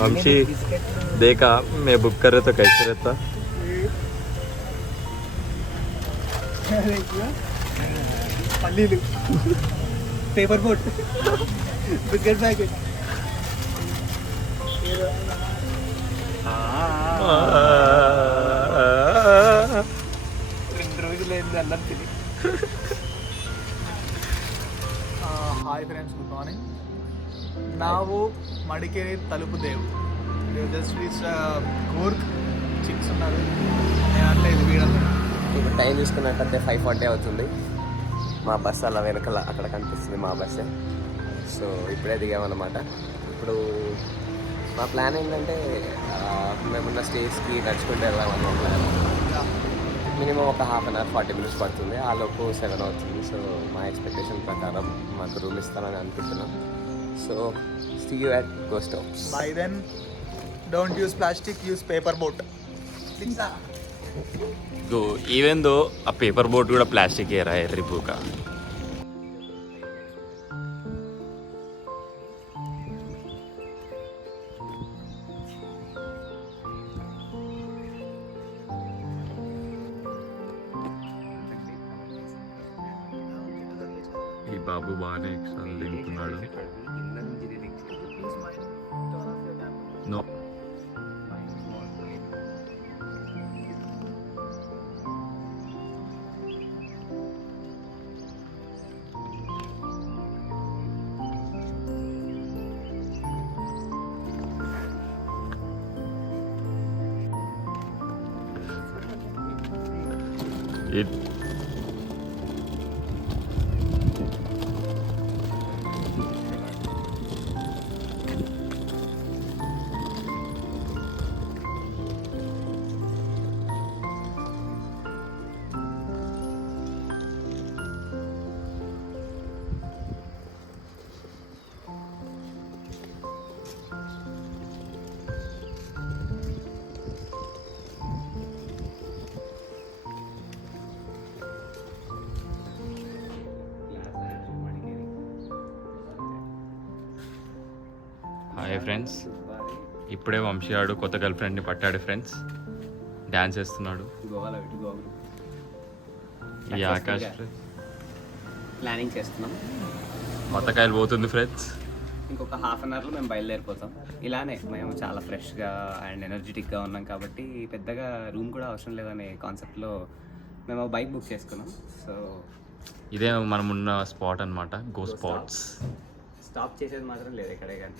వంశీ देखा मैं बुक कर रहे तो कैसे रहता పల్లీలు పేపర్ బోట్ బిస్కెట్ ప్యాకెట్ రెండు రోజులు అయింది అన్నం తిని. Hi friends, good morning. ನಾವು మడికేరి తలుపు దేవు జస్ట్ రీచ్ కూర్గ్. చిక్స్ ఉన్నారు, నేను అట్లా ఇది వీడను. ఇప్పుడు టైం చూసుకున్నట్టయితే 5:40 అవుతుంది. మా బస్సు అలా వెనకాల అక్కడ కనిపిస్తుంది మా బస్సే. సో ఇప్పుడే దిగామన్నమాట. ఇప్పుడు మా ప్లాన్ ఏంటంటే మేమున్న స్టేజ్కి నడుచుకుంటూ వెళ్దామన్న ప్లాన్. మినిమం ఒక 1/2 అవర్ 40 minutes పడుతుంది. ఆ లోపు 7 అవుతుంది. సో మా ఎక్స్పెక్టేషన్ ప్రకారం మాకు రూమ్ ఇస్తానని అనుకుంటున్నాం. So see you at go stops. Bye then don't use plastic, use paper boat. Even though ఆ పేపర్ బోట్ కూడా ప్లాస్టిక్ ఏరా ఎర్రిపోక. ఈ బాబు బాగానే దిగుతున్నాడు. నో it హాయ్ ఫ్రెండ్స్, ఇప్పుడే వంశీ ఆడు కొత్త గర్ల్ ఫ్రెండ్ని పట్టాడు ఫ్రెండ్స్. డ్యాన్స్ చేస్తున్నాడు. ఈ ఆకాష్ ప్లానింగ్ చేస్తున్నాం. కొత్తకాయలు పోతుంది ఫ్రెండ్స్. ఇంకొక 1/2 అవర్లో మేము బయలుదేరిపోతాం. ఇలానే మేము చాలా ఫ్రెష్గా అండ్ ఎనర్జెటిక్గా ఉన్నాం కాబట్టి పెద్దగా రూమ్ కూడా అవసరం లేదనే కాన్సెప్ట్లో మేము బైక్ బుక్ చేసుకున్నాం. సో ఇదే మనం ఉన్న స్పాట్ అనమాట, గో స్పాట్స్. స్టాప్ చేసేది మాత్రం లేదు ఎక్కడే కానీ,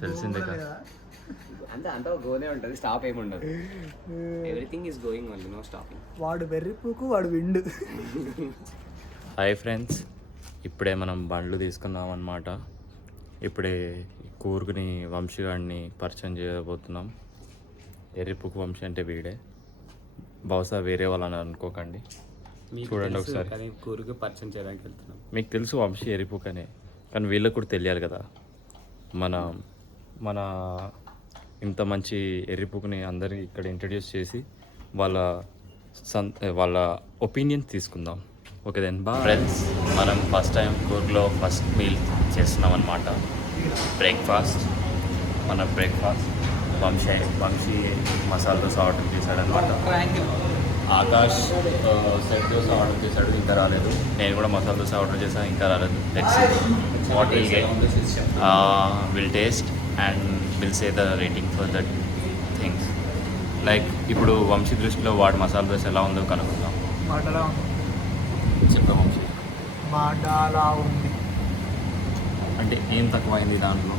తెలిసిందే కదా. అంతా గోనే ఉంటుంది, స్టాప్ ఏమి ఉండదు. Everything is going only, no stopping. వాడు వెర్రిపోకు, వాడు విండు. హాయ్ ఫ్రెండ్స్, ఇప్పుడే మనం బండ్లు తీసుకున్నాం అన్నమాట. ఇప్పుడే కూర్గుని వంశీ గారిని పరిచయం చేయబోతున్నాం. ఎర్రిపుకు వంశీ అంటే వీడే, బహుశా వేరే వాళ్ళని అనుకోకండి. చూడండి ఒకసారి, కూరుకు పరిచయం చేయడానికి వెళ్తున్నాం. మీకు తెలుసు వంశీ ఎర్రిపుక్ అని, కానీ వీళ్ళకి కూడా తెలియాలి కదా. మన ఇంత మంచి ఎర్రిపుకుని అందరికీ ఇక్కడ ఇంట్రడ్యూస్ చేసి వాళ్ళ ఒపీనియన్ తీసుకుందాం. ఓకే దెన్ బా ఫ్రెండ్స్, మనం ఫస్ట్ టైం కూర్గ్లో ఫస్ట్ మీల్ చేస్తున్నాం అన్నమాట. బ్రేక్ఫాస్ట్. మన బ్రేక్ఫాస్ట్ వంశీ మసాలా దోశ ఆర్డర్ చేశాడనమాట. ఆకాష్ సెట్ దోశ ఆర్డర్ చేశాడు, ఇంకా రాలేదు. నేను కూడా మసాలా దోశ ఆర్డర్ చేశాను, ఇంకా రాలేదు. Let's see what will get. Will taste and will say the rating for that things. Like ఇప్పుడు వంశీ దృష్టిలో వాడు మసాలా దోశ ఎలా ఉందో కనుక్కుందాం. మాటలా చెప్పా వంశీ, మాటలా ఉంది అంటే ఏం తక్కువైంది దాంట్లో?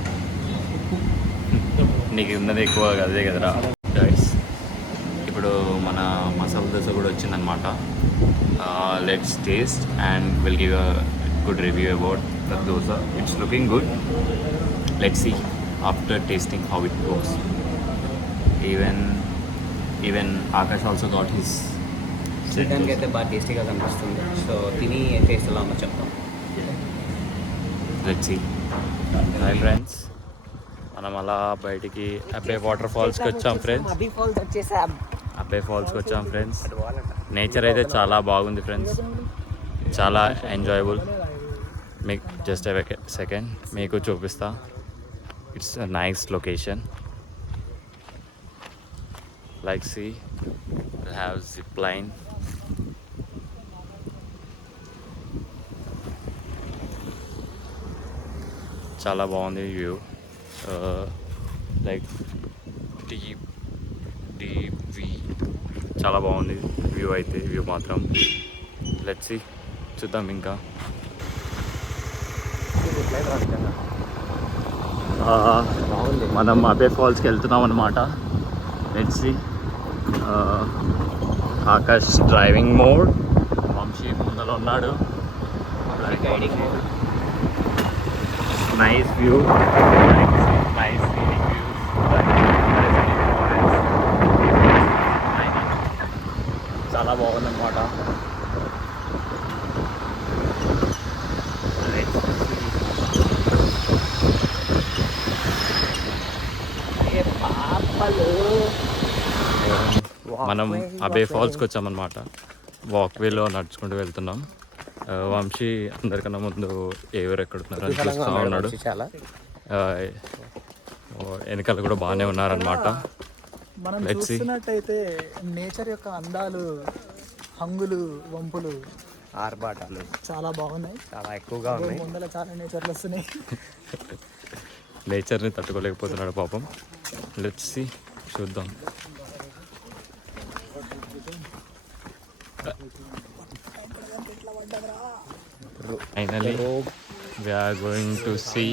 నీకు ఉన్నది ఎక్కువ అదే కదరా గైస్. ఇప్పుడు మన మసాలా దోశ కూడా వచ్చిందనమాట. Let's taste and will give a good review about the dosa. It's looking good. Let's see after tasting how it goes. Even Akash also got his. చూడడానికి అయితే బాగా టేస్టీగా కనిపిస్తుంది. సో తిని టేస్ట్ ఎలా ఉందో చెప్తాం. Let's see. హాయ్ ఫ్రెండ్స్, మనం అలా బయటికి అబ్బే వాటర్ ఫాల్స్కి వచ్చాం ఫ్రెండ్స్. అబ్బే ఫాల్స్కి వచ్చాం ఫ్రెండ్స్. నేచర్ అయితే చాలా బాగుంది ఫ్రెండ్స్, చాలా ఎంజాయబుల్. మీకు జస్ట్ సెకండ్ మీకు చూపిస్తా. It's a nice location. Like see have zip line. చాలా బాగుంది వ్యూ. లైక్ డీప్ వ్యూ, చాలా బాగుంది వ్యూ. అయితే వ్యూ మాత్రం లెట్స్ సీ, చూద్దాం. ఇంకా మనం అబే ఫాల్స్కి వెళ్తున్నాం అన్నమాట. Let's see. Akash driving mode, Vamshi ముందర ఉన్నాడు. Nice view, nice scenic views, చాలా బాగుందన్నమాట. మనం అబే ఫాల్స్కి వచ్చామన్నమాట. వాక్వేలో నడుచుకుంటూ వెళ్తున్నాం. వంశీ అందరికన్నా ముందు ఎవరు ఎక్కడున్నారని చూస్తూ ఉన్నాడు. వెనకాల కూడా బాగానే ఉన్నారనమాట. మనం చూస్తున్నట్టయితే నేచర్ యొక్క అందాలు, హంగులు, వంపులు, ఆర్భాటాలు చాలా బాగున్నాయి. చాలా ఎక్కువగా ఉన్నాయి. ముందర చాలా నేచర్లు వస్తున్నాయి. నేచర్ని తట్టుకోలేకపోతున్నాడు పాపం. లెట్స్ సీ, చూద్దాం. Finally, we are going to see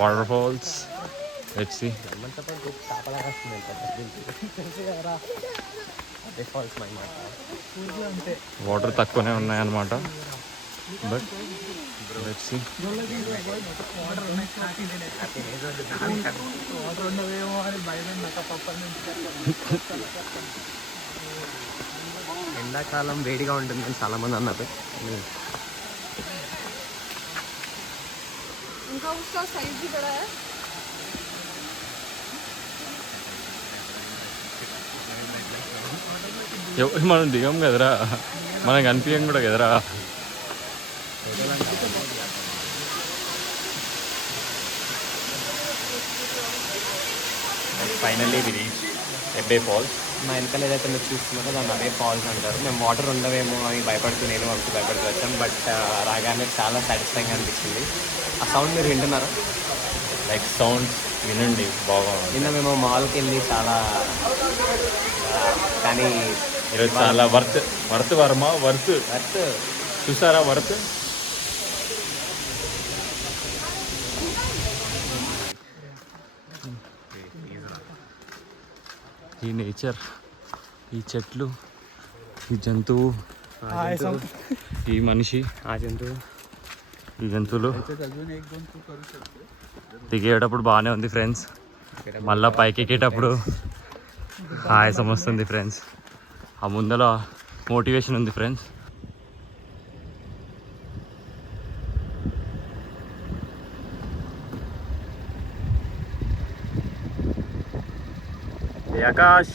waterfalls. Let's see. Water తక్కువనే ఉన్నాయన్నమాట. But let's see. వాటర్ ఉండవేమో అని భయం. ఎండాకాలం వేడిగా ఉంటుందని చాలా మంది అన్నారు. उनका उसका साइज भी बड़ा है. మనం దిగం కదరా, మనకు అనిపించం కూడా కదరా. Finally we reach Abbey Falls. మా వెనకాల ఏదైతే మీరు చూస్తున్నారో దాన్ని అబే ఫాల్స్ అంటారు. మేము వాటర్ ఉండవేమో అని భయపడుతూ నేను వంశీ భయపడుతూ వచ్చాం. బట్ రాగానే చాలా సాటిస్ఫైయింగ్ అనిపించింది. ఆ సౌండ్ మీరు వింటున్నారా? లైక్ సౌండ్స్ వినండి, బాగుంది. నిన్న మేము మాల్కి వెళ్ళి చాలా, కానీ ఈరోజు చాలా వర్త్ వర్మ వర్త్ చూసారా? వర్త్. ఈ నేచర్, ఈ చెట్లు, ఈ జంతువు, ఈ మనిషి, ఆ జంతువు, ఈ జంతువులు దిగేటప్పుడు బాగానే ఉంది ఫ్రెండ్స్. మళ్ళీ పైకి ఎక్కేటప్పుడు ఆయాసం వస్తుంది ఫ్రెండ్స్. ఆ ముందర మోటివేషన్ ఉంది ఫ్రెండ్స్. ఆకాష్,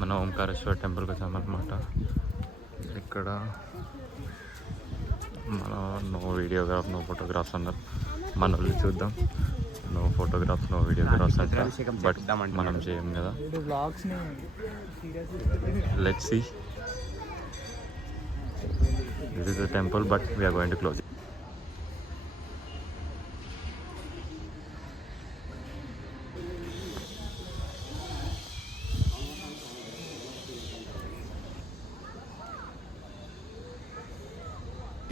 మన ఓంకారేశ్వర టెంపుల్కి వచ్చామన్నమాట. ఇక్కడ మన నో వీడియోగ్రాఫ్, నో ఫోటోగ్రాఫ్స్ అన్నారు. మన వాళ్ళు చూద్దాం. నో ఫోటోగ్రాఫ్స్, నో వీడియోగ్రాఫ్స్ అంటారు. బట్ మనం చేయం కదా. Let's see. This is the temple, but we're going to close.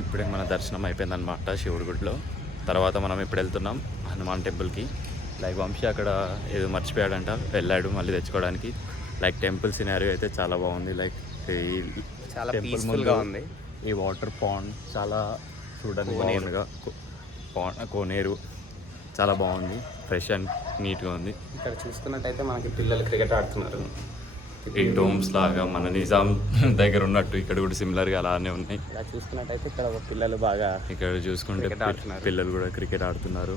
ఇప్పుడే మన దర్శనం అయిపోయిందనమాట శివుడి గుడిలో. తర్వాత మనం ఇప్పుడు వెళ్తున్నాం హనుమాన్ టెంపుల్కి. లైక్ వంశీ అక్కడ ఏదో మర్చిపోయాడంట, వెళ్ళాడు మళ్ళీ తెచ్చుకోవడానికి. లైక్ టెంపుల్ సినారియో అయితే చాలా బాగుంది. లైక్ చాలా టెంపుల్ పీస్ఫుల్గా ఉంది. ఈ వాటర్ పాండ్ చాలా చూడడానికి బాగుందిగా. కోనేరు చాలా బాగుంది, ఫ్రెష్ అండ్ నీట్గా ఉంది. ఇక్కడ చూసుకున్నట్టయితే మనకి పిల్లలు క్రికెట్ ఆడుతున్నారు. ఈ డోమ్స్ లాగా మన నిజాం దగ్గర ఉన్నట్టు ఇక్కడ కూడా సిమిలర్గా అలానే ఉన్నాయి. ఇలా చూసుకున్నట్టయితే ఇక్కడ పిల్లలు బాగా ఇక్కడ చూసుకుంటే క్రికెట్ ఆడుతున్నారు. పిల్లలు కూడా క్రికెట్ ఆడుతున్నారు.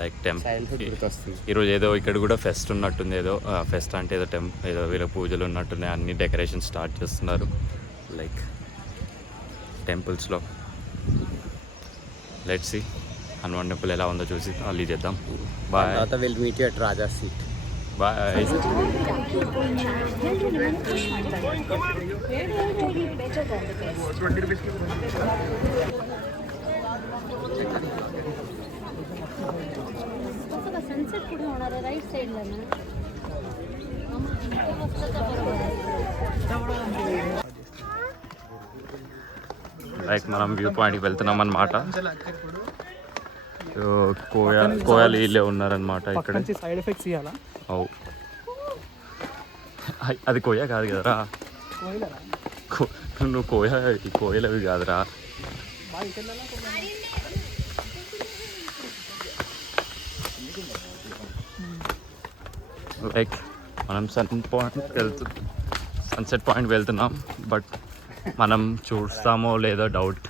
లైక్ చైల్డ్హుడ్ గుర్తొస్తుంది. ఈరోజు ఏదో ఇక్కడ కూడా ఫెస్ట్ ఉన్నట్టుంది. ఏదో ఫెస్ట్ అంటే ఏదో ఏదో వీళ్ళ పూజలు ఉన్నట్టున్నాయి. అన్ని డెకరేషన్ స్టార్ట్ చేస్తున్నారు లైక్ టెంపుల్స్లో. లెట్స్ సీ హనుమాన్ టెంపుల్ ఎలా ఉందో చూసి అల్లీ చేద్దాం. బాయ్ తర్వాత will meet you at Raja seat. Bye. Sunset कुठे होणार आहे राईट साईडला ना లైక్ మనం వ్యూ పాయింట్కి వెళ్తున్నాం అన్నమాట. కోయాలు వీళ్ళే ఉన్నారనమాట ఇక్కడ. సైడ్ ఎఫెక్ట్స్ ఇవ్వాలా? అవు అది కోయ కాదు కదరా. నువ్వు కోయలవి కాదురా. లైక్ మనం సన్సెట్ పాయింట్ వెళ్తున్నాం. బట్ మనం చూస్తామో లేదో doubt.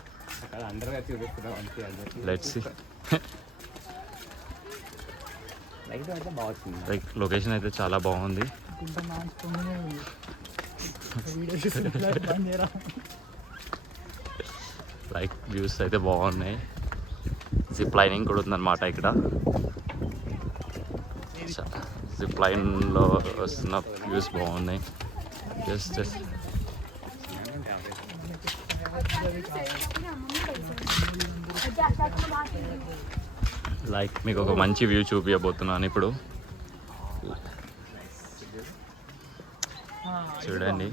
Let's see. Like location అయితే చాలా బాగుంది. లైక్ వ్యూస్ అయితే బాగున్నాయి. జిప్ లైనింగ్ కూడా ఉందన్నమాట ఇక్కడ. జిప్ లైన్లో వస్తున్న వ్యూస్ బాగున్నాయి. జస్ట్ లైక్ మీకు ఒక మంచి వ్యూ చూపించబోతున్నాను ఇప్పుడు. చూడండి,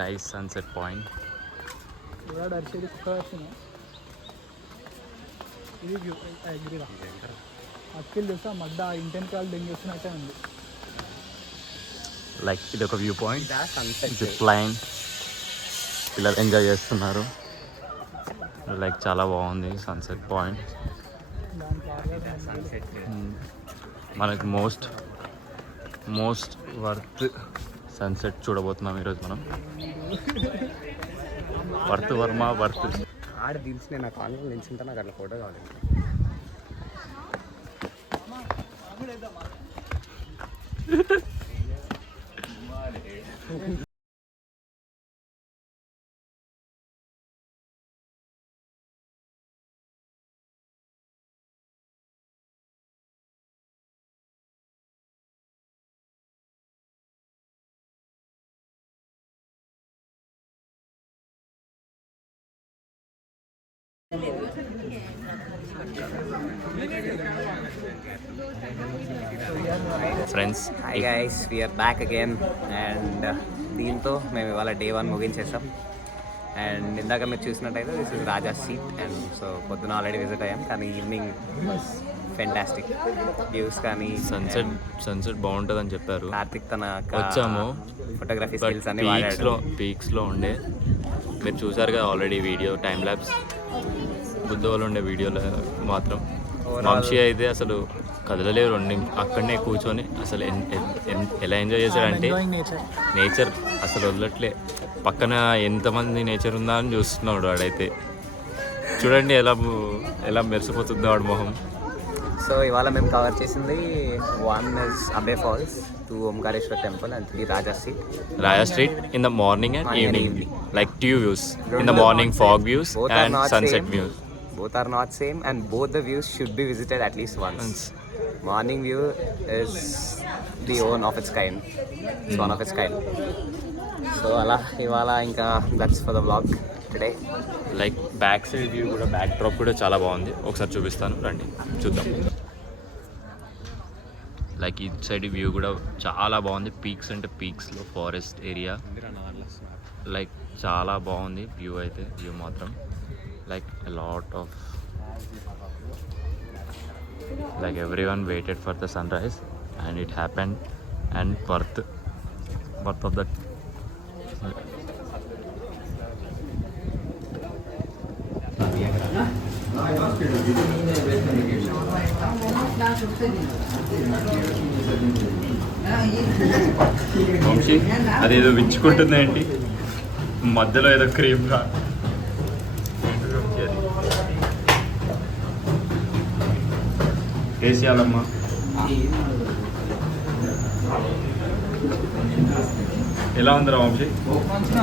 నైస్ సన్సెట్ పాయింట్. లైక్ ఇది ఒక వ్యూ పాయింట్, జిప్ లైన్, పిల్లలు ఎంజాయ్ చేస్తున్నారు. లైక్ చాలా బాగుంది సన్సెట్ పాయింట్. మనకి మోస్ట్ వర్త్ సన్సెట్ చూడబోతున్నాం ఈరోజు మనం. వర్త్ ఆడ దిల్చి నాకు ఆన్లైన్ నిల్చుంటే నాకు అట్లా ఫోటో కావాలి. Friends. Hi guys, we're back again. And దీంతో మేము ఇవాళ డే 1 ముగించేసాం. అండ్ ఇందాక మీరు చూసినట్టయితే this is Raja seat. And so పొద్దున ఆల్రెడీ విజిట్ అయ్యాం, కానీ ఈవినింగ్ ఫెంటాస్టిక్ వ్యూస్. కానీ సన్సెట్ బాగుంటుంది అని చెప్పారు. కార్తిక్ తన వచ్చాము, ఫోటోగ్రఫీ స్కిల్స్ అన్ని వాడాడు. పీక్స్లో ఉండే మీరు చూసారు కదా ఆల్రెడీ వీడియో టైం ల్యాబ్స్. బుద్ధవాళ్ళు ఉండే వీడియోలో మాత్రం వంశీ అయితే అసలు కదలలేరు. అక్కడనే కూర్చొని అసలు ఎలా ఎంజాయ్ చేశాడంటే నేచర్ అసలు వదలట్లే. పక్కన ఎంతమంది నేచర్ ఉందా అని చూస్తున్నాడు వాడైతే. చూడండి ఎలా మెరిసిపోతుందో వాడు మొహం. సో ఇవాళ మేము కవర్ చేసింది 1 is Abbey Falls, 2 Omkareshwar temple, and 3 Raja street in the morning and evening. Like two views. In the morning fog views and sunset views. Both are not same, and both the views should be visited at least once. Morning view is the own of its kind. It's one of its kind. So అలా ఇవాళ ఇంకా that's for the vlog today. Like back side view కూడా, back drop కూడా చాలా బాగుంది. ఒకసారి చూపిస్తాను, రండి చూద్దాం. లైక్ ఈ సైడ్ వ్యూ కూడా చాలా బాగుంది. పీక్స్ అంటే పీక్స్లో ఫారెస్ట్ ఏరియా. లైక్ చాలా బాగుంది వ్యూ అయితే. వ్యూ మాత్రం like a lot of like everyone waited for the sunrise and it happened, and worth of that. Vamshi అదేదో విచ్చుకుంటుంది ఏంటి మధ్యలో ఏదో క్రీమ్ రా వేసేయాలమ్మా. ఎలా ఉందిరా వంశీ? మంచిగా